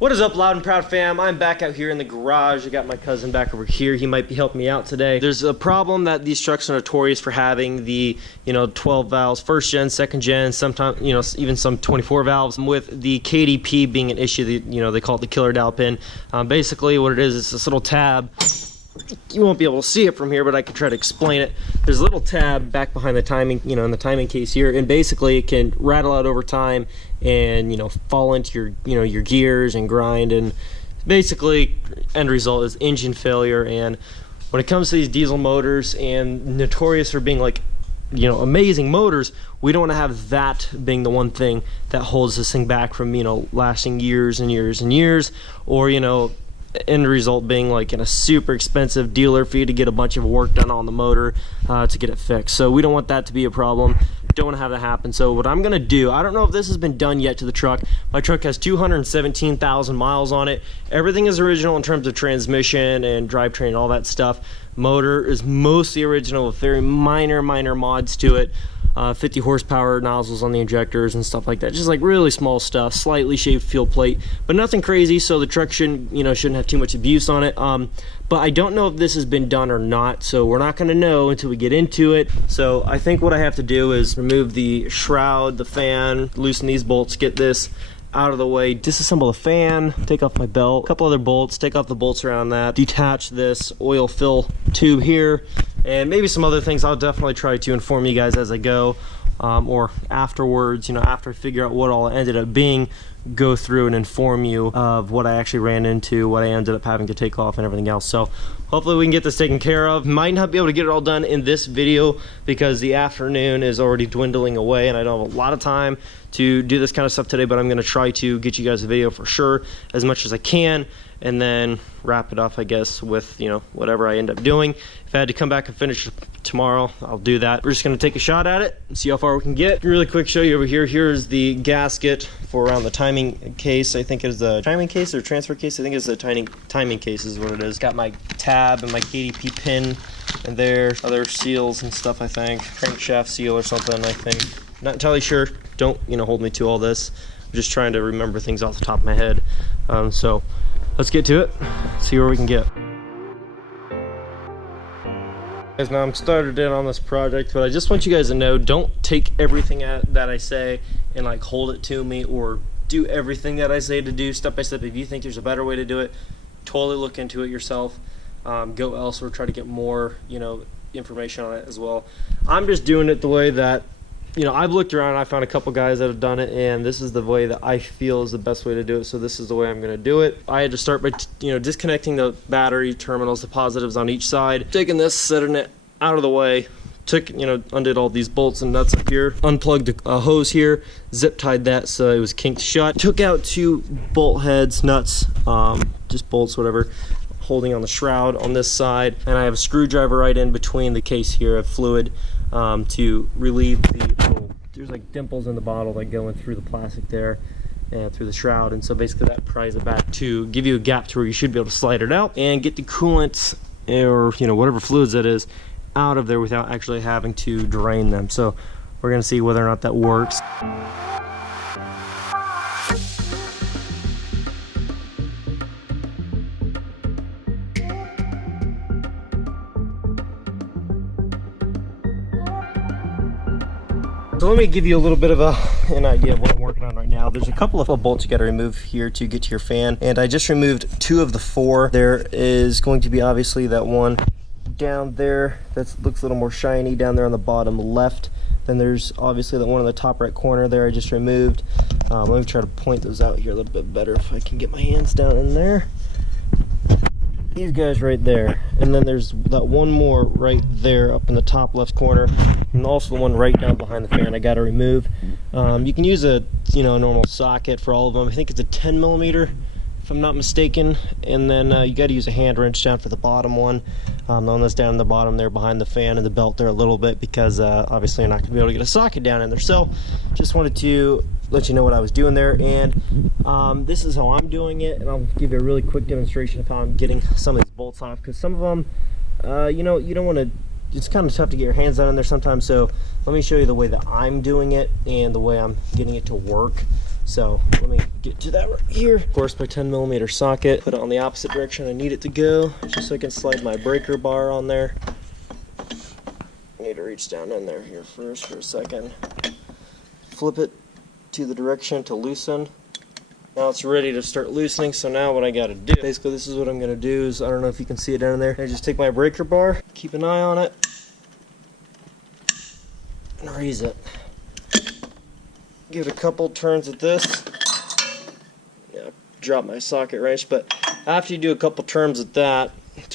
What is up, Loud and Proud fam? I'm back out here in the garage. I got my cousin back over here. He might be helping me out today. There's a problem that these trucks are notorious for having, the 12 valves, first gen, second gen, sometimes even some 24 valves, with the KDP being an issue. They call it the killer dowel pin. Basically what it is this little tab. You won't be able to see it from here, but I can try to explain it. There's a little tab back behind the timing, in the timing case here, and basically it can rattle out over time and fall into your gears and grind, and basically end result is engine failure. And when it comes to these diesel motors, and notorious for being like amazing motors, we don't want to have that being the one thing that holds this thing back from lasting years and years and years, or end result being like in a super expensive dealer fee to get a bunch of work done on the motor to get it fixed. So we don't want that to be a problem. Don't want to have that happen. So what I'm gonna do, I don't know if this has been done yet to the truck. My truck has 217,000 miles on it. Everything is original in terms of transmission and drivetrain and all that stuff. Motor is mostly original with very minor mods to it. 50 horsepower nozzles on the injectors and stuff like that, just like really small stuff, slightly shaved fuel plate, but nothing crazy, so the truck shouldn't have too much abuse on it. But I don't know if this has been done or not, so we're not going to know until we get into it. So I think what I have to do is remove the shroud, the fan, loosen these bolts, get this out of the way, disassemble the fan, take off my belt, a couple other bolts, take off the bolts around that, detach this oil fill tube here, and maybe some other things. I'll definitely try to inform you guys as I go, or afterwards, after I figure out what all it ended up being, go through and inform you of what I actually ran into, what I ended up having to take off, and everything else. So hopefully we can get this taken care of. Might not be able to get it all done in this video because the afternoon is already dwindling away and I don't have a lot of time to do this kind of stuff today, but I'm going to try to get you guys a video for sure as much as I can, and then wrap it up, I guess, with whatever I end up doing. If I had to come back and finish tomorrow, I'll do that. We're just going to take a shot at it and see how far we can get. Really quick, show you over here. Here's the gasket for around the timing case. I think it is the timing case or transfer case. I think it's the timing case is what it is. Got my tab and my KDP pin and there, other seals and stuff, I think. Crankshaft seal or something, I think. Not entirely sure. Don't hold me to all this. I'm just trying to remember things off the top of my head. So let's get to it, see where we can get. Guys, now I'm started in on this project, but I just want you guys to know, don't take everything that I say and like hold it to me, or do everything that I say to do step by step. If you think there's a better way to do it, totally look into it yourself. Go elsewhere, try to get more information on it as well. I'm just doing it the way that I've looked around, I found a couple guys that have done it, and this is the way that I feel is the best way to do it, so this is the way I'm going to do it. I had to start by disconnecting the battery terminals, the positives on each side, taking this, setting it out of the way, undid all these bolts and nuts up here, unplugged the hose here, zip tied that so it was kinked shut, took out 2 bolt heads, nuts, just bolts, whatever, holding on the shroud on this side, and I have a screwdriver right in between the case here of fluid to relieve the little, there's like dimples in the bottle that go in through the plastic there and through the shroud, and so basically that pries it back to give you a gap to where you should be able to slide it out and get the coolant or whatever fluids that is out of there without actually having to drain them. So we're going to see whether or not that works. So let me give you a little bit of an idea of what I'm working on right now. There's a couple of bolts you got to remove here to get to your fan, and I just removed 2 of the 4. There is going to be obviously that one down there that looks a little more shiny down there on the bottom left. Then there's obviously that one in the top right corner there I just removed. Let me try to point those out here a little bit better if I can get my hands down in there. These guys right there, and then there's that one more right there up in the top left corner, and also the one right down behind the fan I got to remove. You can use a normal socket for all of them. I think it's a 10mm if I'm not mistaken, and then you got to use a hand wrench down for the bottom one, the one that's down in the bottom there behind the fan and the belt there a little bit, because obviously you're not going to be able to get a socket down in there. So just wanted to let you know what I was doing there, and this is how I'm doing it, and I'll give you a really quick demonstration of how I'm getting some of these bolts off, because some of them you don't want to, it's kind of tough to get your hands down in there sometimes. So let me show you the way that I'm doing it and the way I'm getting it to work. So let me get to that right here. Of course, my 10mm socket, put it on the opposite direction I need it to go, just so I can slide my breaker bar on there. I need to reach down in there here first for a second. Flip it to the direction to loosen. Now it's ready to start loosening, so now what I gotta do, basically this is what I'm gonna do is, I don't know if you can see it down there, I just take my breaker bar, keep an eye on it, and raise it. Give it a couple turns at this. Yeah, drop my socket wrench, but after you do a couple turns at that, it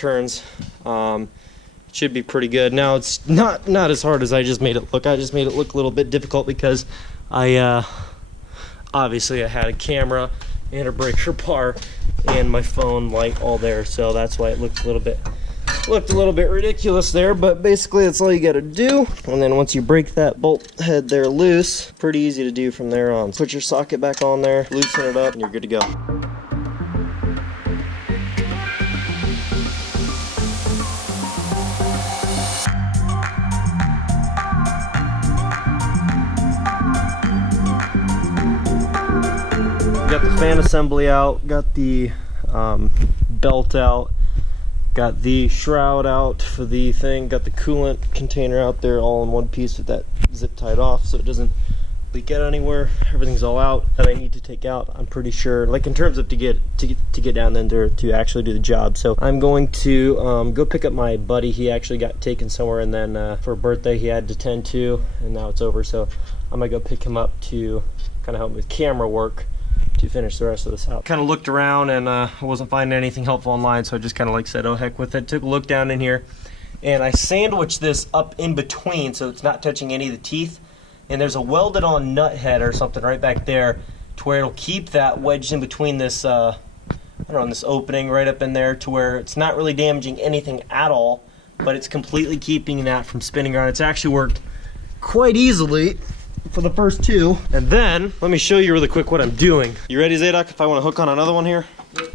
should be pretty good. Now it's not as hard as I just made it look. I just made it look a little bit difficult because obviously I had a camera and a breaker bar and my phone light all there, so that's why it looked a little bit ridiculous there. But basically that's all you got to do, and then once you break that bolt head there loose, pretty easy to do from there on. Put your socket back on there, loosen it up, and you're good to go. Got the fan assembly out, got the belt out, got the shroud out for the thing, got the coolant container out there all in one piece with that zip tied off so it doesn't leak out anywhere. Everything's all out that I need to take out, I'm pretty sure, like in terms of to get down there to actually do the job. So I'm going to go pick up my buddy. He actually got taken somewhere, and then for a birthday he had to tend to, and now it's over, so I'm gonna go pick him up to kind of help me with camera work to finish the rest of this out. Kind of looked around and I wasn't finding anything helpful online, so I just kind of like said, oh heck with it. Took a look down in here and I sandwiched this up in between so it's not touching any of the teeth, and there's a welded on nut head or something right back there to where it'll keep that wedged in between this I don't know, this opening right up in there, to where it's not really damaging anything at all, but it's completely keeping that from spinning around. It's actually worked quite easily for the first two. And then let me show you really quick what I'm doing. You ready, Zadok, if I want to hook on another one here?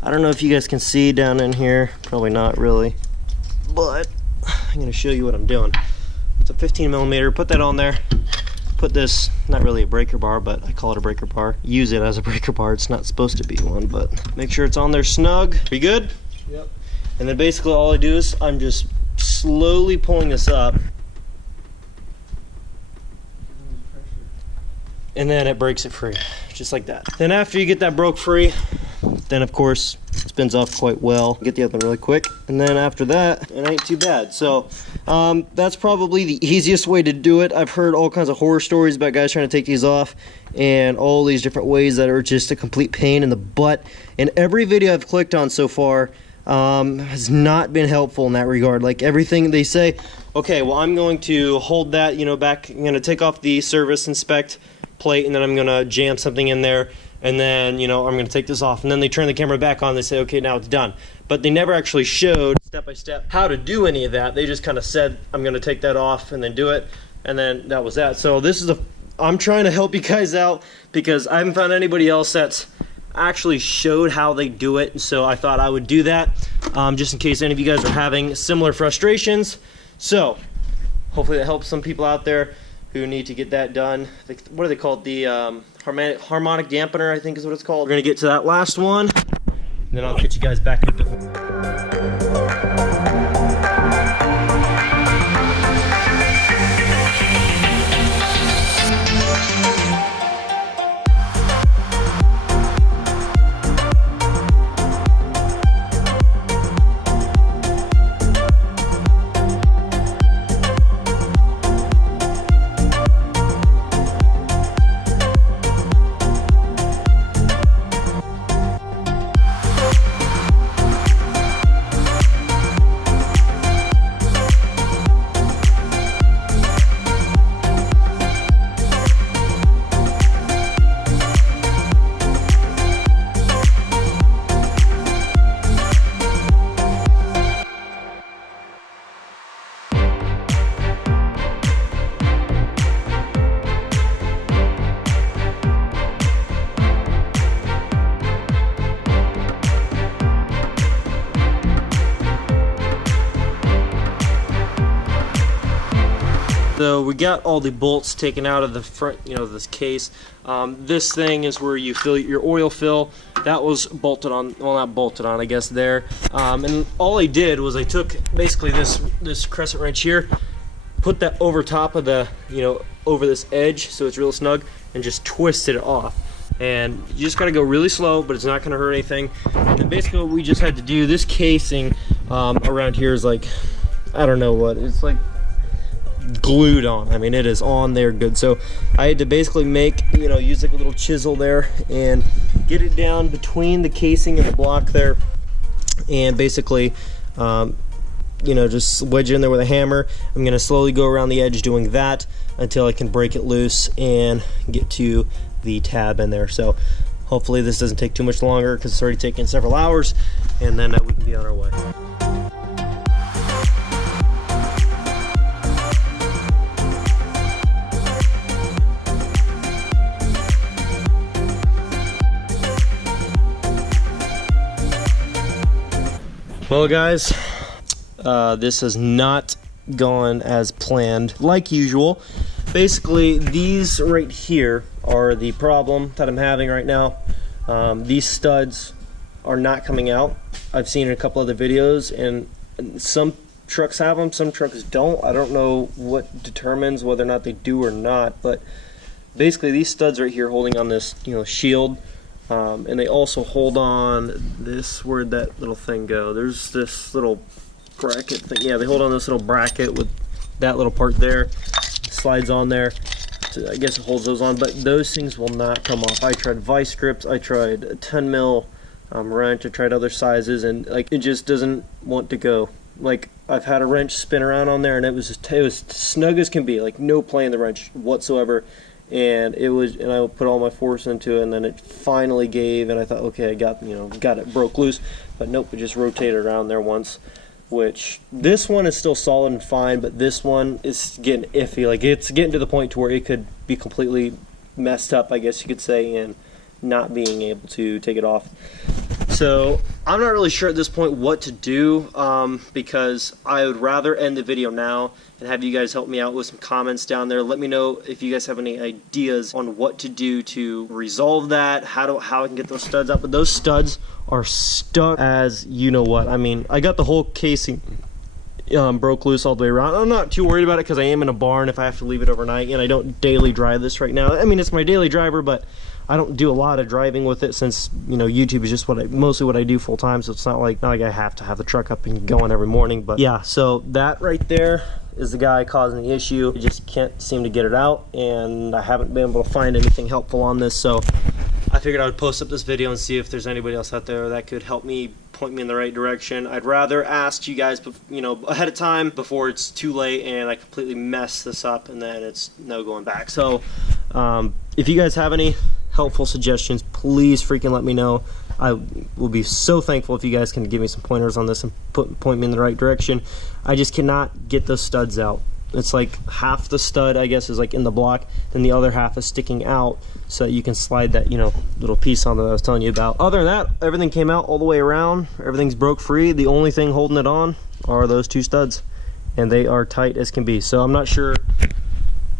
I don't know if you guys can see down in here, probably not really, but I'm going to show you what I'm doing. It's a 15mm, put that on there, put this, not really a breaker bar, but I call it a breaker bar, use it as a breaker bar. It's not supposed to be one, but make sure it's on there snug. Are you good? Yep. And then basically all I do is I'm just slowly pulling this up, and then it breaks it free, just like that. Then after you get that broke free, then of course it spins off quite well. Get the other one really quick, and then after that, it ain't too bad. So that's probably the easiest way to do it. I've heard all kinds of horror stories about guys trying to take these off, and all these different ways that are just a complete pain in the butt. And every video I've clicked on so far has not been helpful in that regard. Like everything they say, okay, well I'm going to hold that, you know, back, I'm gonna take off the service inspect plate, and then I'm gonna jam something in there, and then, you know, I'm gonna take this off, and then they turn the camera back on, they say, okay, now it's done. But they never actually showed step by step how to do any of that. They just kind of said, I'm gonna take that off and then do it, and then that was that. So this is I'm trying to help you guys out because I haven't found anybody else that's actually showed how they do it, and so I thought I would do that just in case any of you guys are having similar frustrations. So hopefully that helps some people out there who need to get that done. What are they called? The harmonic dampener, I think is what it's called. We're gonna get to that last one, and then I'll get you guys back into So we got all the bolts taken out of the front, you know, this case. This thing is where you fill your oil fill. That was bolted on, well, not bolted on, I guess, there. And all I did was I took basically this crescent wrench here, put that over top of the, you know, over this edge so it's real snug, and just twisted it off. And you just gotta go really slow, but it's not gonna hurt anything. And then basically what we just had to do, this casing around here is like, I don't know what, it's like glued on. I mean, it is on there good. So I had to basically make, you know, use like a little chisel there and get it down between the casing and the block there, and basically you know, just wedge it in there with a hammer. I'm gonna slowly go around the edge doing that until I can break it loose and get to the tab in there. So hopefully this doesn't take too much longer, because it's already taken several hours, and then we can be on our way. Well guys, this has not gone as planned, like usual. Basically, these right here are the problem that I'm having right now. These studs are not coming out. I've seen in a couple other videos, and some trucks have them, some trucks don't. I don't know what determines whether or not they do or not, but basically these studs right here holding on this, you know, shield, and they also hold on this, where'd that little thing go? There's this little bracket thing. Yeah, they hold on this little bracket with that little part there. Slides on there. So I guess it holds those on, but those things will not come off. I tried vice grips, I tried a 10 mil wrench, I tried other sizes, and like it just doesn't want to go. Like I've had a wrench spin around on there, and it was just, it was snug as can be, like no play in the wrench whatsoever. And it was, and I put all my force into it, and then it finally gave, and I thought, okay, I got, you know, got it, broke loose, but nope, it just rotated around there once. Which this one is still solid and fine, but this one is getting iffy. Like it's getting to the point to where it could be completely messed up, I guess you could say, and not being able to take it off. So I'm not really sure at this point what to do, because I would rather end the video now and have you guys help me out with some comments down there. Let me know if you guys have any ideas on what to do to resolve that, how I can get those studs out. But those studs are stuck as you know what. I mean, I got the whole casing broke loose all the way around. I'm not too worried about it because I am in a barn if I have to leave it overnight, and I don't daily drive this right now. I mean, it's my daily driver, but I don't do a lot of driving with it since, you know, YouTube is just mostly what I do full time, so it's not like I have to have the truck up and going every morning. But yeah, so that right there is the guy causing the issue. I just can't seem to get it out, and I haven't been able to find anything helpful on this, so I figured I would post up this video and see if there's anybody else out there that could help me, point me in the right direction. I'd rather ask you guys, you know, ahead of time before it's too late and I completely mess this up and then it's no going back. So if you guys have any helpful suggestions, please freaking let me know. I will be so thankful if you guys can give me some pointers on this and point me in the right direction. I just cannot get those studs out. It's like half the stud, I guess, is like in the block, and the other half is sticking out so that you can slide that, you know, little piece on that I was telling you about. Other than that, everything came out all the way around. Everything's broke free. The only thing holding it on are those two studs, and they are tight as can be. So I'm not sure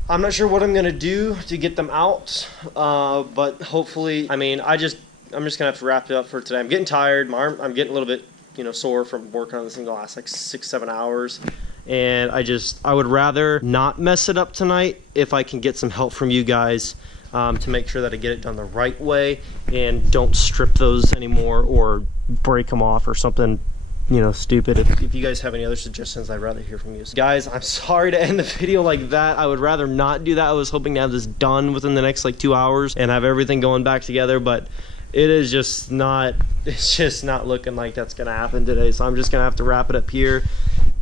what I'm gonna do to get them out, but hopefully, I mean, I'm just gonna have to wrap it up for today. I'm getting tired. My arm, I'm getting a little bit, you know, sore from working on this thing the last like 6-7 hours. And I would rather not mess it up tonight if I can get some help from you guys to make sure that I get it done the right way and don't strip those anymore or break them off or something, you know, stupid. If you guys have any other suggestions, I'd rather hear from you. So guys, I'm sorry to end the video like that. I would rather not do that. I was hoping to have this done within the next like 2 hours and have everything going back together, but it is just not, it's just not looking like that's gonna happen today. So I'm just gonna have to wrap it up here.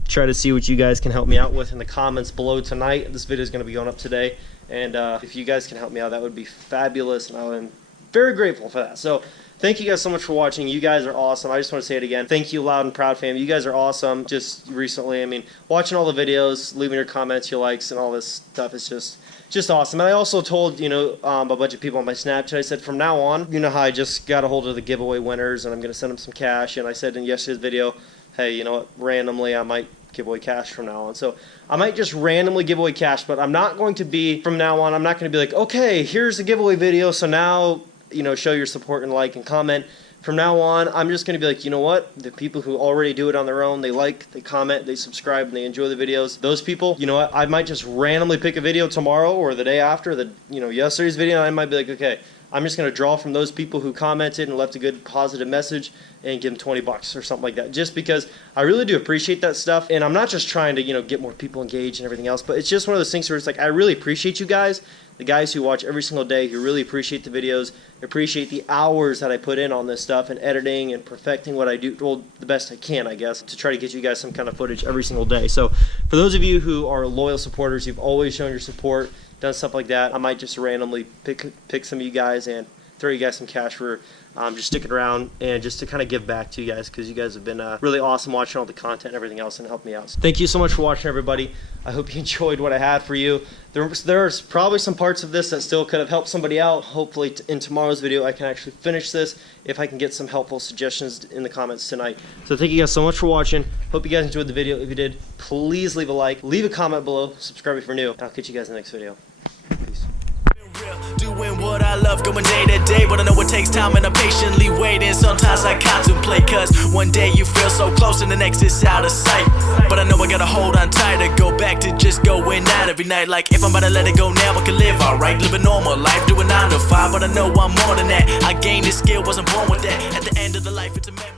Try to see what you guys can help me out with in the comments below tonight. This video is going to be going up today, and if you guys can help me out, that would be fabulous, and I am very grateful for that. So thank you guys so much for watching. You guys are awesome. I just want to say it again. Thank you, Loud and Proud fam. You guys are awesome. Just recently, I mean, watching all the videos, leaving your comments, your likes, and all this stuff is just awesome. And I also told, you know, a bunch of people on my Snapchat, I said from now on, you know how I just got a hold of the giveaway winners, and I'm going to send them some cash, and I said in yesterday's video, hey, you know what, randomly I might give away cash from now on. So I might just randomly give away cash, but I'm not going to be, from now on, I'm not going to be like, okay, here's the giveaway video, so now, you know, show your support and like and comment. From now on, I'm just going to be like, you know what, the people who already do it on their own, they like, they comment, they subscribe, and they enjoy the videos, those people, you know what, I might just randomly pick a video tomorrow or the day after, yesterday's video, and I might be like, okay, I'm just going to draw from those people who commented and left a good positive message and give them $20 or something like that, just because I really do appreciate that stuff. And I'm not just trying to, you know, get more people engaged and everything else, but it's just one of those things where it's like, I really appreciate you guys, the guys who watch every single day, who really appreciate the videos, appreciate the hours that I put in on this stuff and editing and perfecting what I do, well, the best I can, I guess, to try to get you guys some kind of footage every single day. So for those of you who are loyal supporters, you've always shown your support, done stuff like that, I might just randomly pick some of you guys and throw you guys some cash for just sticking around and just to kind of give back to you guys, because you guys have been really awesome watching all the content and everything else and helped me out. So thank you so much for watching, everybody. I hope you enjoyed what I had for you. There's probably some parts of this that still could have helped somebody out. Hopefully in tomorrow's video I can actually finish this if I can get some helpful suggestions in the comments tonight. So thank you guys so much for watching. Hope you guys enjoyed the video. If you did, please leave a like, leave a comment below, subscribe if you're new, and I'll catch you guys in the next video. Peace. Doing what I love, going day to day, but I know it takes time and I'm patiently waiting. Sometimes I contemplate, cause one day you feel so close and the next is out of sight. But I know I gotta hold on tight to go back to just going out every night. Like if I'm about to let it go now, I can live alright, live a normal life, doing 9 to 5. But I know I'm more than that. I gained this skill, wasn't born with that. At the end of the life, it's a memory.